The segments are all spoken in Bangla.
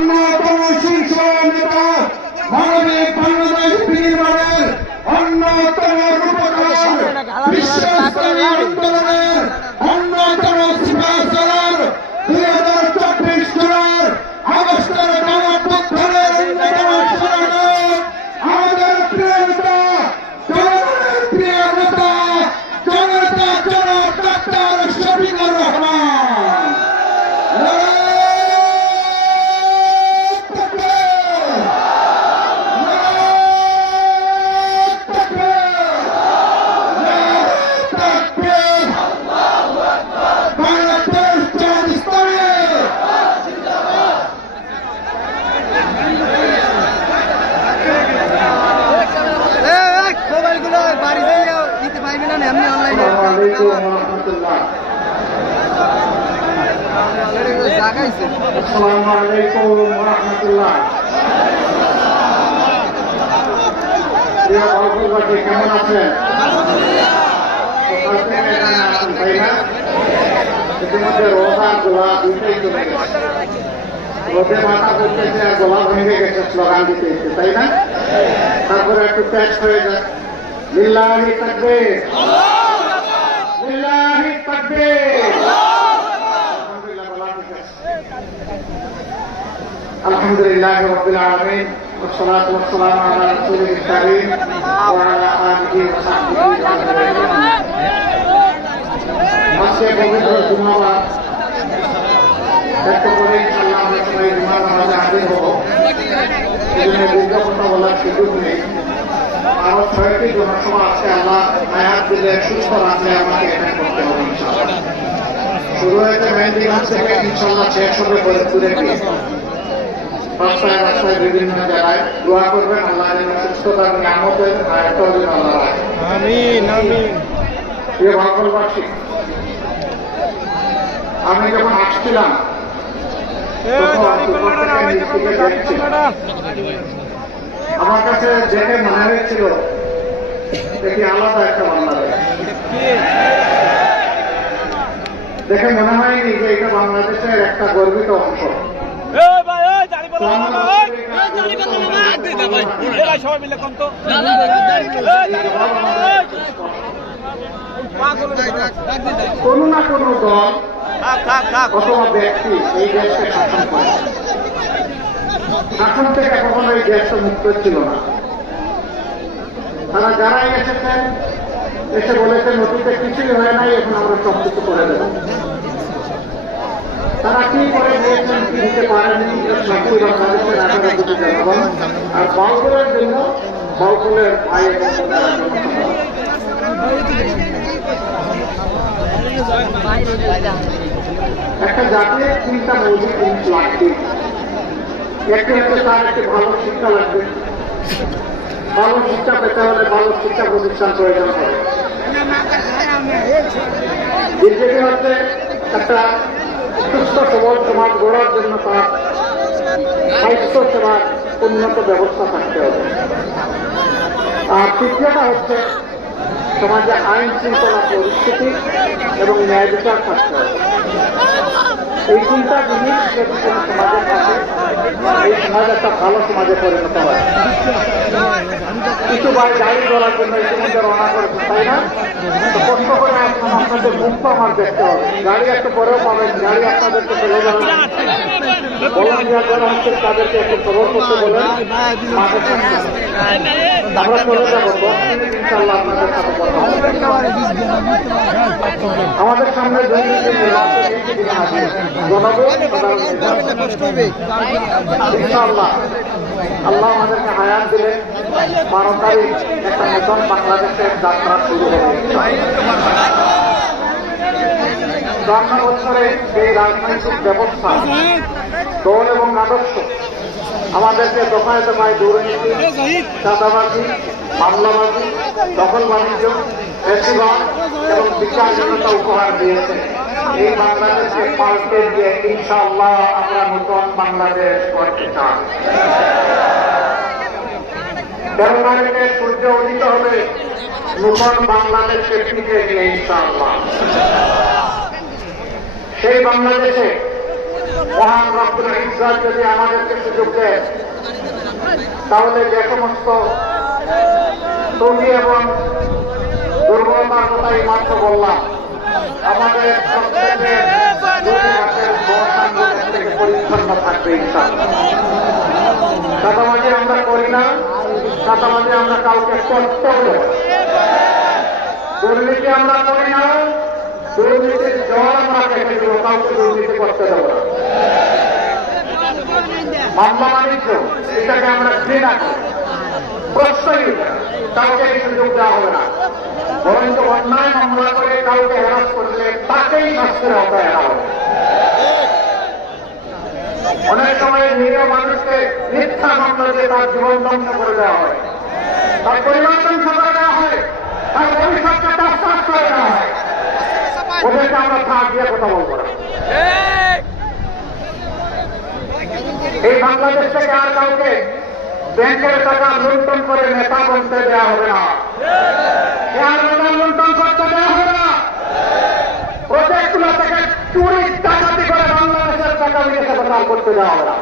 অন্যতম শীর্ষ নেতা, মানবিক বাংলাদেশ বিনির্মাণের অন্যতম রূপকার, বিশ্বস্তরী আন্দোলনের অন্যতম সিপাহসালার 2024 সালের আগস্টের গণঅভ্যুত্থানের অন্যতম সমন্বয়ক, আমাদের প্রিয় নেতা, জনগণের প্রিয় নেতা, জননেতা জনাব ডাক্তার শফিকুর রহমান। আসসালামু আলাইকুম ওয়া রাহমাতুল্লাহ। প্রিয় বন্ধুবান্ধব, কেমন আছেন? তাই না? ইতিমধ্যে রোজা গোলা দুইটাই চলে গেছে। রোদে মাথা করতেছে আর গোলা ভেঙে গেছে স্লোগান দিতে, তাই না? তারপরে একটু ট্যাক্স হয়ে যায়, লিল্লাহি তাকবীর, লিল্লাহি তাকবীর। আলহামদুলিল্লাহ রাব্বিল আলামিন, ওয়াসসালাতু ওয়াসসালামু আলা রাসূলিল কারীম ওয়া আলা আলিহি ওয়া সাহবিহি আজমাইন। আজকে পবিত্র জুমাবার একটা করে ইনশাআল্লাহ আমরা সবাই জুমার নামাজে হাজির হব। এজন্য দীর্ঘ কথা বলার সুযোগ নেই। আরো 6টি জনসভা আছে, আল্লাহ হায়াত দিলে সুস্থ রাখলে আমাকে এটা করতে হবে ইনশাআল্লাহ। শুরু হয়েছে মেহেন্দিগঞ্জ থেকে, ইনশাআল্লাহ শেষ হবে ফরিদপুরে গিয়ে। রাস্তায় রাস্তায় বিভিন্ন জায়গায় দোয়া করবেন, আল্লাহ যেন সুস্থতার নিয়ামতের আয়াতও যেন আল্লাহ রাখে। আমিন আমিন। প্রিয় ভাগলবাসী, আমি যখন আসছিলাম আমার কাছে দেখে মনে হয়েছিল এটি আলাদা একটা বাংলাদেশ। দেখে মনে হয়নি যে এটা বাংলাদেশের একটা গর্বিত অংশ। কোনো না কোনো দল অথবা ব্যক্তি এই দেশকে শাসন করে। শাসন থেকে কখনো এই দেশটা মুক্ত ছিল না। তারা যারাই এসেছেন এসে বলেছেন অতীতে কিছুই হয় নাই, এখন আমরা সব কিছু করে দেব। তারা কি করে দিয়েছেন, কি দিতে পারেনি, বাংলাদেশের 18 কোটি জনগণ। আর বাউফলের জন্য বাউফলের ভাই একটা জাতির চিন্তা মৌলিক জিনিস লাগবে। একটি হচ্ছে তার একটি ভালো শিক্ষা লাগবে। ভালো শিক্ষা পেতে হলে ভালো শিক্ষা প্রতিষ্ঠান প্রয়োজন হবে। দ্বিতীয়টি হচ্ছে একটা সুস্থ সবল সমাজ গড়ার জন্য তার স্বাস্থ্য সেবার উন্নত ব্যবস্থা থাকতে হবে। আর তৃতীয়টা হচ্ছে সমাজে আইন শৃঙ্খলা পরিস্থিতি এবং ন্যায় বিচার থাকতে হবে। এই তিনটা জিনিস যদি কোনো সমাজে থাকে, এই সমাজ একটা ভালো সমাজে পরিণত হয়। কিছু ভাই গাড়ি চলার জন্য ইতিমধ্যে রওনা করেছে, তাই না? তো কষ্ট করে আসলাম, আপনাদের মুক্ত আমার দেখতে হবে। গাড়ি একটু পরেও পাবেন, গাড়ি আপনাদেরকে চলে যাবেন। ভলান্টিয়ার যারা হচ্ছে তাদেরকে একটু খবর করতে বলেন, আমরা চলে যাবো। 10 মিনিট ইনশাআল্লাহ আপনাদের সাথে কথা হবে। আমাদের সামনে 2 মিনিটের ইনশাআল্লাহ আল্লাহ আমাদেরকে হায়াত দিলে 12 তারিখ একটা নতুন বাংলাদেশের যাত্রা শুরু হবে। 10 বছরে এই রাজনৈতিক ব্যবস্থা, দল এবং আদর্শ আমাদেরকে দফায় দফায় দুর্নীতি, চাঁদাবাজি, মামলাবাজি, দখল বাণিজ্য, ফ্যাসিবাদ এবং বিচারহীনতা উপহার দিয়েছে। এই বাংলাদেশকে পাল্টে দিয়ে ইনশাআল্লাহ আমরা নতুন বাংলাদেশ গড়তে চাই। 13 তারিখে সূর্য উদিত হবে নতুন বাংলাদেশকে ফিরে দিয়ে ইনশাআল্লাহ। সেই বাংলাদেশে মহান রব্বুল ইজ্জত যদি আমাদেরকে সুযোগ দেয়, তাহলে যে সমস্ত ত্রুটি এবং দুর্বলতার কথাই মাত্র বললাম, আমাদের প্রত্যেকের থেকে পরিচ্ছন্ন থাকবে ইনশাআল্লাহ। চাঁদাবাজি আমরা করি না, চাঁদাবাজি আমরা কাউকে করতে হবে। দুর্নীতি আমরা করি না, দুর্নীতির জল আমরা দেখে দেবো, কাউকে দুর্নীতি করতে দেবো না। মামলা বাণিজ্য এটাকে আমরা ঘৃণা করি, প্রশ্রয় কাউকে এই সুযোগ দেওয়া হবে না। বরঞ্চ অন্যায় মামলা করে কাউকে হ্যারাস করলে তাকেই শাস্তির আওতায় আনা হবে। অনেক সময় নিরীহ মানুষকে মিথ্যা মামলা দিয়ে তার জীবন ধ্বংস করে দেওয়া হয়, তার পরিবার ধ্বংস করে দেওয়া হয়, তার ভবিষ্যৎকে তছনছ করে দেওয়া হয়। ওদেরকে আমরা ফাঁক দিয়ে কথা বলবো না। এই বাংলাদেশ থেকে আর কাউকে ব্যাংকের টাকা লুণ্ঠন করে নেতা বলতে দেওয়া হবে না, লুণ্ঠন করতে দেওয়া হবে না। প্রজেক্টগুলো থেকে চুরি ডাকাতি করে বাংলাদেশের টাকা বিদেশে প্রচার করতে দেওয়া হবে না।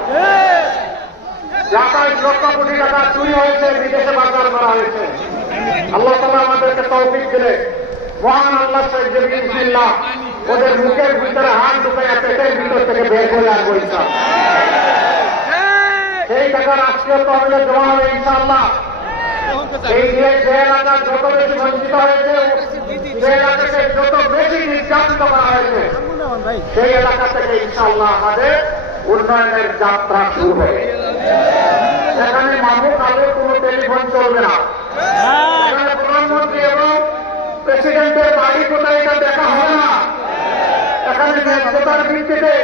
28 লক্ষ কোটি টাকা চুরি হয়েছে, বিদেশে পাচার করা হয়েছে। আল্লাহ তাআলা আমাদেরকে তৌফিক দিলে মহান আল্লাহ যে বিসমিল্লাহ ওদের মুখের ভিতরে হাত ঢুকাইয়া পেটের ভিতর থেকে বের করে আসবো ইনশাআল্লাহ। সেই টাকা রাষ্ট্রীয় তহবিলে জমা হবে ইনশাআল্লাহ। এই যে এলাকা যত বেশি বঞ্চিত হয়েছে, যে এলাকাকে যত বেশি নির্যাতিত করা হয়েছে, সেই এলাকা থেকে ইনশাআল্লাহ আমাদের উন্নয়নের যাত্রা শুরু হবে। এখানে মামু কালের কোন টেলিফোন চলবে না, এখানে প্রধানমন্ত্রী এবং প্রেসিডেন্টের বাড়ি কোথায় এটা দেখা হবে না। এখানে ন্যায্যতার ভিত্তিতে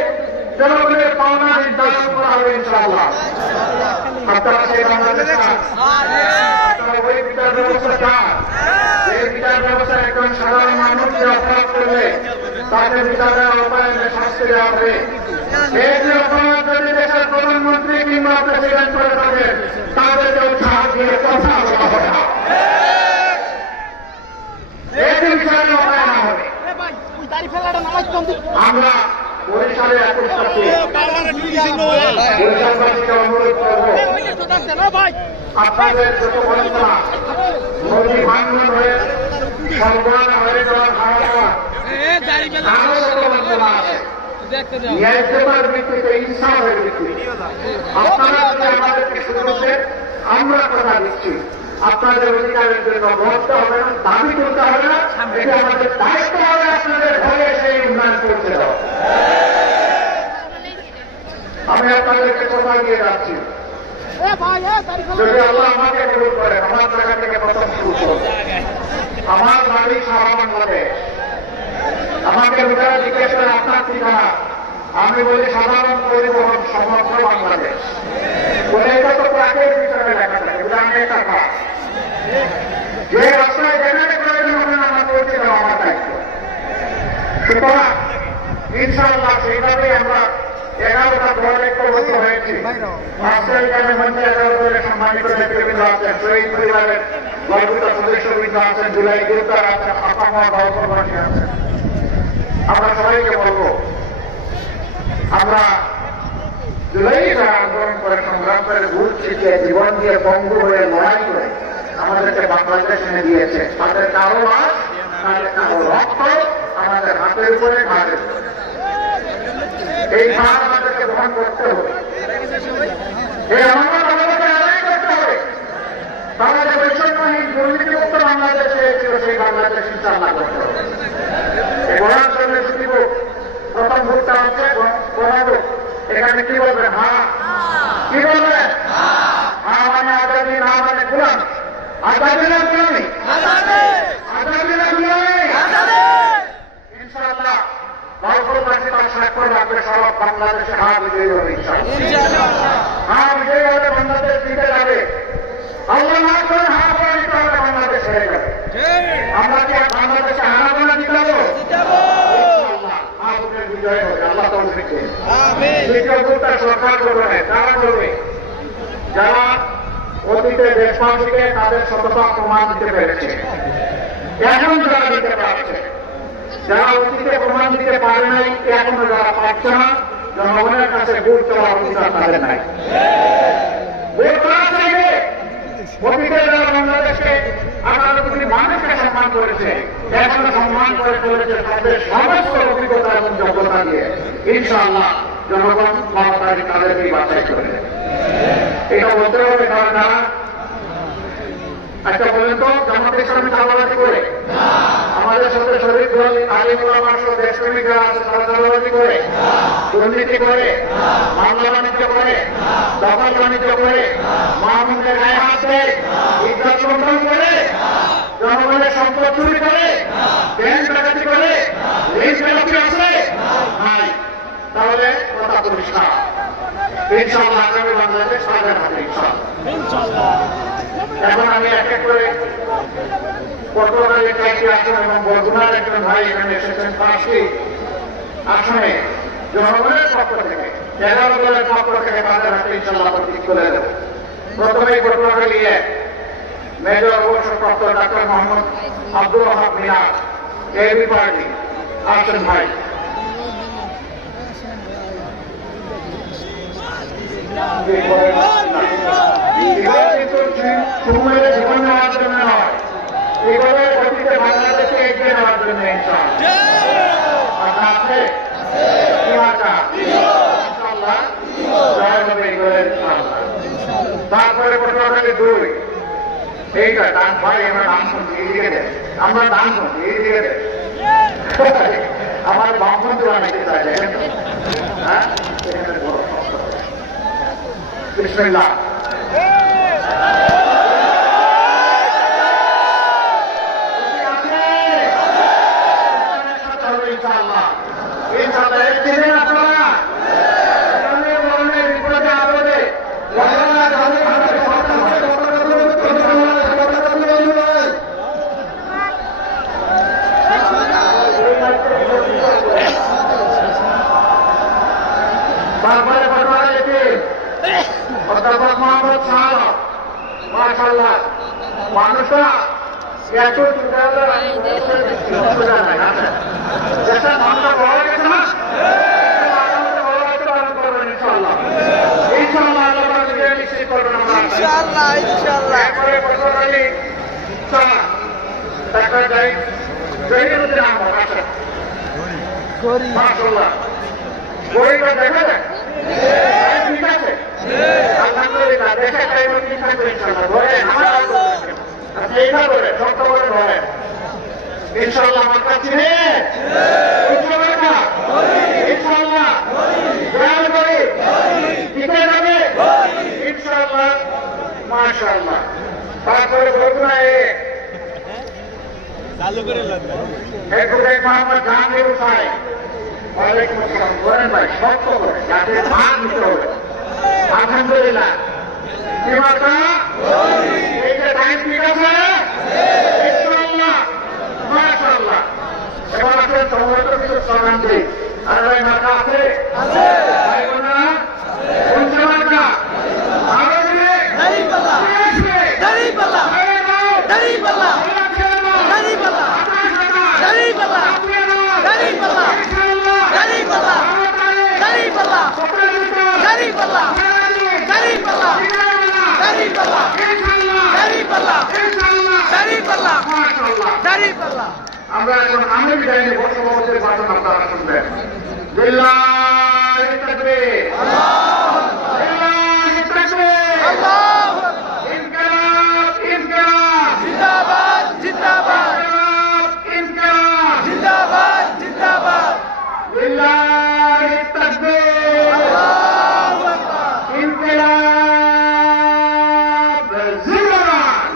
জনগণের পাওনা নির্ধারণ করা হবে ইনশাআল্লাহ। আপনারা সেই বাংলাদেশ চান, ওই বিচার ব্যবস্থা চান, এই বিচার ব্যবস্থা একজন সাধারণ মানুষকে অপরাধ করলে তাকে বিচারের আওতায় শাস্তি দেওয়া হবে। এই যে অপরাধ যদি দেশের প্রধানমন্ত্রী কিংবা প্রেসিডেন্ট করে থাকেন, তাদেরকেও ছাড় দিয়ে কথা বলা হবে না। এই যে বিচারের আওতায় আনা হবে। আমরা বরিশালে বরিশালবাসীকে অনুরোধ করবো, আপনাদের যত বঞ্চনা, নদী ভাঙন হয়ে সর্বনাশ হয়ে যাওয়ার খাওয়া দাওয়া, আরো যত বঞ্চনা আছে, ন্যায্যতার ভিত্তিতে ইনসাফের ভিত্তিতে আপনারা যদি আমাদেরকে সুযোগ দেন, আমরা কথা দিচ্ছি আপনাদের অধিকারের জন্য লড়তে হবে না, দাবি করতে হবে না, এটা আমাদের দায়িত্ব হবে আপনাদের ঘরে সেই উন্নয়ন করতে দেওয়া। আমি আপনাদেরকে কথা দিয়ে যাচ্ছি, যদি আল্লাহ আমাকে কবুল করে আমার জায়গা থেকে প্রথম শুরু করব। আমার বাড়ি সারা বাংলাদেশ, আমাকে লোকেরা জিজ্ঞেস করে আপনার ঠিকানা, আমি বলি সাধারণ পরিবহন সমগ্র বাংলাদেশ। বলে এটা তো ট্রাকের ভিতরে লেখা থাকে, উদাহরণের টাকা যে রাস্তায় যেখানে প্রয়োজন হবে না আমার পৌঁছে দেওয়া আমার দায়িত্ব। সুতরাং ইনশাআল্লাহ সেইভাবেই আমরা 11টা দল ঐক্যবদ্ধ হয়েছি। রাষ্ট্রীয় গ্রামের মধ্যে 11 দলের সম্মানিত নেতৃবৃন্দ আছেন, শহীদ পরিবারের গর্বিত সদস্যবৃন্দ আছেন, জুলাই গ্রেপ্তার আছেন, আপামর ভারতবর্ষী আছেন। আমরা সবাইকে বলবো, আমরা জুলাই যারা আন্দোলন করে সংগ্রাম করে ভুল শিখে জীবন দিয়ে পঙ্গু হয়ে লড়াই করে আমাদেরকে বাংলাদেশ এনে দিয়েছে, তাদের কারো লাশ, তাদের কারো রক্ত আমাদের হাতের উপরে ঘাটের উপরে, এই ভার আমাদেরকে গ্রহণ করতে হবে। এই আমাদের আমাদেরকে আদায় করতে হবে। তাহলে বৈষম্যহীন দুর্নীতিমুক্ত বাংলাদেশে ছিল, সেই বাংলাদেশ ইনশাআল্লাহ করতে হবে। এই গড়ার জন্য শুধু প্রথম ভোটটা হচ্ছে গড়াবো। এখানে কি বলবেন? হ্যাঁ, কি বলবেন? হ্যাঁ মানে আজাদি, না মানে গুলাম। আজাদি না গুলামি? আজাদি না গুলামি? ইনশাআল্লাহ ভারতবর্ষী তার স্বাক্ষর রাখবে, সারা বাংলাদেশে হ্যাঁ বিজয়ী হবে ইনশাআল্লাহ। হ্যাঁ বিজয়ী হলে বাংলাদেশ জিতে যাবে। আল্লাহ না করে হ্যাঁ করে দিতে হবে, বাংলাদেশ হেরে যাবে। আমরা কি বাংলাদেশে হারাবো না জিতাবো? বিজয় হবে, আল্লাহ তৌফিক দেন। দ্বিতীয় ভোটটা সরকার করবে না, তারা করবে যারা অতীতে দেশবাসীকে তাদের সততা প্রমাণ দিতে পেরেছে, এখন যারা দিতে পারছে। যারা অতীতে প্রমাণ দিতে পারে নাই, এখনো যারা পারছে না, জনগণের কাছে ভোট চাওয়ার অধিকার তাদের নাই। ভোট করার চাইবে অতীতের যারা বাংলাদেশকে 18 কোটি মানুষকে সম্মান করেছে, এখনো সম্মান করে চলেছে তাদের সমস্ত অভিজ্ঞতা এবং যোগ্যতা দিয়ে। ইনশাআল্লাহ জনগণ 9 তারিখ তাদেরকেই বাছাই করে। এটা বলতে হবে কারণ যারা একটা বলেন তো জামাত ইসলামী চাঁদাবাজি করে, আমাদের সাথে শরীর দল আলিম ওলামার সহ দেশপ্রেমিক যারা আছে তারা চাঁদাবাজি করে, দুর্নীতি করে, মামলা বাণিজ্য করে, দখল বাণিজ্য করে, মাহমুদের গায়ে হাত দেয়, ইজ্জত লুণ্ঠন করে, জনগণের সম্পদ চুরি করে, ব্যাংক ডাকাতি করে, ঋণ খেলাপি আছে নাই। তাহলে কথা পরিষ্কার, ইনশাআল্লাহ আগামী বাংলাদেশ তাদের হাতে ইনশাআল্লাহ। এখন আমি এক এক করে পটুয়াখালীর 4টি আসন এবং বরগুনার একজন ভাই এখানে এসেছেন 5টি আসনে জনগণের পক্ষ থেকে 11 দলের পক্ষ থেকে তাদের হাতে ইনশাআল্লাহ প্রতীক তুলে দেব। প্রথমেই পটুয়াখালী মেজর অবসরপ্রাপ্ত ডাক্তার মোহাম্মদ আব্দুল ওয়াহাব মিয়া, এবি পার্টি আসেন ভাই। জীবন নেওয়ার জন্য নয়, এগুলো গতিতে বাংলাদেশে এগিয়ে নেওয়ার জন্য তারপরে পটুয়াখালী 2 এইটা দান ভাই আমরা দান শুনছি এইদিকে দেয়, আমরা দান শুনছি এইদিকে দেয়। আমার বামপন্থী বানাইতে চাই দেখেন তো, হ্যাঁ বিসমিল্লাহ। তারপরে অধ্যাপক মোহাম্মদ শাহ, মাশাআল্লাহ মানুষরা এত সুবিধা নাই আছে দেশের মানুষরা বড় গেছে না, ইনশাআল্লাহ ইনশাআল্লাহ আল্লাহ নিশ্চিত করবেন আমরা ইনশাআল্লাহ ইনশাআল্লাহ। এরপরে পটুয়াখালী দেখা যায় জহিরুদ্দিন আহমদ আছেন, মাশাআল্লাহ বইটা দেখা যায় ঠিক আছে আলহামদুলিল্লাহ। দেশে টাইমে ঠিক থাকবে ইনশাআল্লাহ, ধরে এইটা ধরে শক্ত করে ধরে ইনশাআল্লাহ। আমার কাছে ইনশাআল্লাহ জিতে যাবে ইনশাআল্লাহ মাশাআল্লাহ। তারপরে বলুনা মোহাম্মদ জাহাঙ্গীর হুসাইন, ওয়ালাইকুম আসসালাম। বলেন ভাই শক্ত করে যাতে ভাগ দিতে হবে আলহামদুলিল্লাহ। এইটা টাইম ঠিক আছে ইনশাআল্লাহ মাশাআল্লাহ। এবার আসলে সমবেত কিছু স্লোগান দিই। আর ভাই মাথা আছে ভাই বোনা কোনটা মাথা আরো দিলে দাড়িপাল্লা দাড়িপাল্লা দাড়িপাল্লা দাড়িপাল্লা দাড়িপাল্লা দাড়িপাল্লা দাড়িপাল্লা দাড়িপাল্লা দাড়িপাল্লা দাড়িপাল্লা দাড়িপাল্লা দাড়িপাল্লা দাড়িপাল্লা দাড়িপাল্লা। আমরা এখন আমি বিদায় নেব, সভাপতির ভাষণ আপনারা শুনবেন। লিল্লাহি তাকবীর, লিল্লাহি তাকবীর, আল্লাহু আকবার, ইনকিলাব ইনকিলাব, জিন্দাবাদ জিন্দাবাদ, ইনকিলাব জিন্দাবাদ জিন্দাবাদ, লিল্লাহি তাকবীর, আল্লাহু আকবার, ইনকিলাব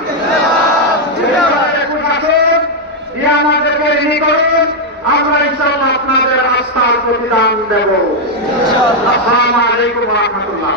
জিন্দাবাদ জিন্দাবাদ। এখন আসুন দিয়ে আমাদেরকে রেডি করুন, আমরা ইনশাআল্লাহ আপনাদের আস্থার প্রতিদান দেব। আসসালামু আলাইকুম ওয়া রাহমাতুল্লাহ।